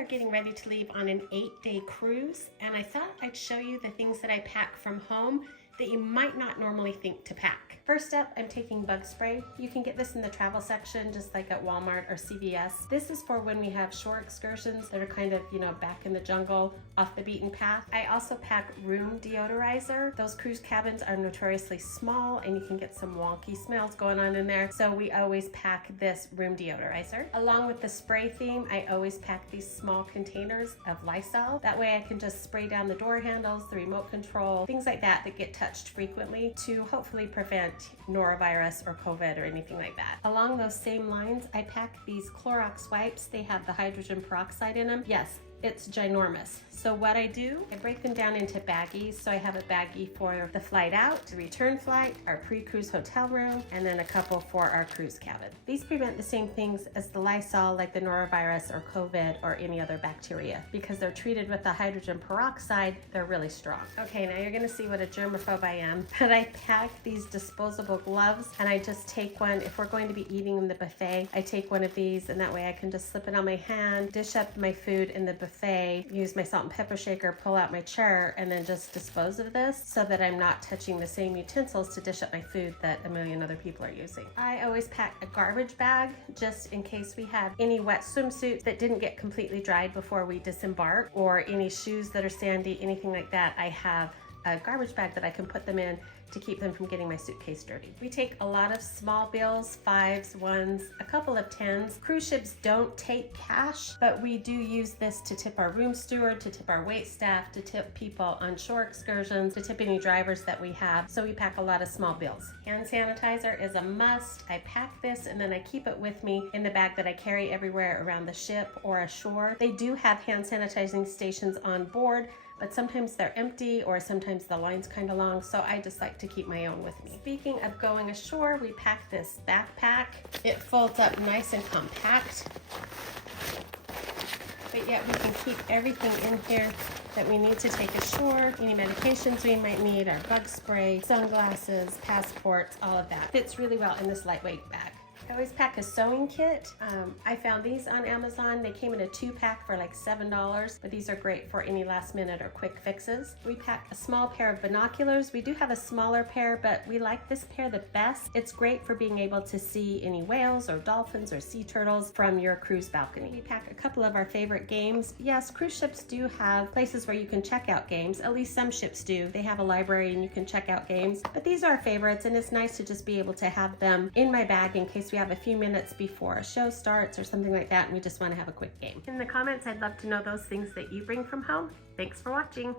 are getting ready to leave on an 8-day cruise, and I thought I'd show you the things that I pack from home that you might not normally think to pack. First up, I'm taking bug spray. You can get this in the travel section, just like at Walmart or CVS. This is for when we have shore excursions that are kind of, back in the jungle, off the beaten path. I also pack room deodorizer. Those cruise cabins are notoriously small and you can get some wonky smells going on in there. So we always pack this room deodorizer. Along with the spray theme, I always pack these small containers of Lysol. That way I can just spray down the door handles, the remote control, things like that that get touched frequently to hopefully prevent norovirus or COVID or anything like that. Along those same lines, I pack these Clorox wipes. They have the hydrogen peroxide in them. Yes, it's ginormous. So what I do, I break them down into baggies. So I have a baggie for the flight out, the return flight, our pre-cruise hotel room, and then a couple for our cruise cabin. These prevent the same things as the Lysol, like the norovirus or COVID or any other bacteria. Because they're treated with the hydrogen peroxide, they're really strong. Okay, now you're gonna see what a germaphobe I am. But I pack these disposable gloves and I just take one. If we're going to be eating in the buffet, I take one of these and that way I can just slip it on my hand, dish up my food in the buffet, use my salt and pepper shaker, pull out my chair, and then just dispose of this so that I'm not touching the same utensils to dish up my food that a million other people are using. I always pack a garbage bag just in case we have any wet swimsuits that didn't get completely dried before we disembark, or any shoes that are sandy, anything like that. I have a garbage bag that I can put them in to keep them from getting my suitcase dirty. We take a lot of small bills, 5s, 1s, a couple of 10s. Cruise ships don't take cash, but we do use this to tip our room steward, to tip our wait staff, to tip people on shore excursions, to tip any drivers that we have. So we pack a lot of small bills. Hand sanitizer is a must. I pack this and then I keep it with me in the bag that I carry everywhere around the ship or ashore. They do have hand sanitizing stations on board, but sometimes they're empty or sometimes the line's kind of long, so I just like to keep my own with me. Speaking of going ashore, we pack this backpack. It folds up nice and compact, but yet we can keep everything in here that we need to take ashore. Any medications we might need, our bug spray, sunglasses, passports, all of that. Fits really well in this lightweight bag. I always pack a sewing kit. I found these on Amazon. They came in a 2-pack for like $7, but these are great for any last minute or quick fixes. We pack a small pair of binoculars. We do have a smaller pair, but we like this pair the best. It's great for being able to see any whales or dolphins or sea turtles from your cruise balcony. We pack a couple of our favorite games. Yes, cruise ships do have places where you can check out games. At least some ships do. They have a library and you can check out games, but these are our favorites, and it's nice to just be able to have them in my bag in case we have a few minutes before a show starts or something like that and we just want to have a quick game. In the comments, I'd love to know those things that you bring from home. Thanks for watching.